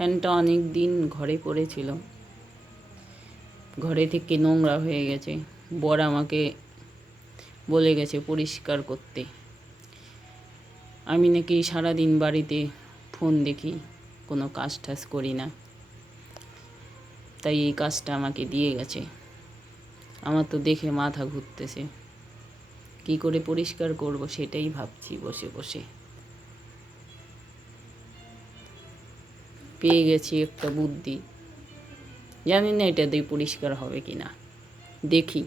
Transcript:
ফ্যানটা অনেক দিন ঘরে পড়েছিল, ঘরে থেকে নোংরা হয়ে গেছে। বর আমাকে বলে গেছে পরিষ্কার করতে। আমি নাকি সারাদিন বাড়িতে ফোন দেখি, কোনো কাজ টাজ করি না, তাই এই কাজটা আমাকে দিয়ে গেছে। আমার তো দেখে মাথা ঘুরতেছে, কি করে পরিষ্কার করব সেটাই ভাবছি বসে বসে। পেয়ে গেছি একটা বুদ্ধি, জানি না এটা দিয়ে পরিষ্কার হবে কি না, দেখি।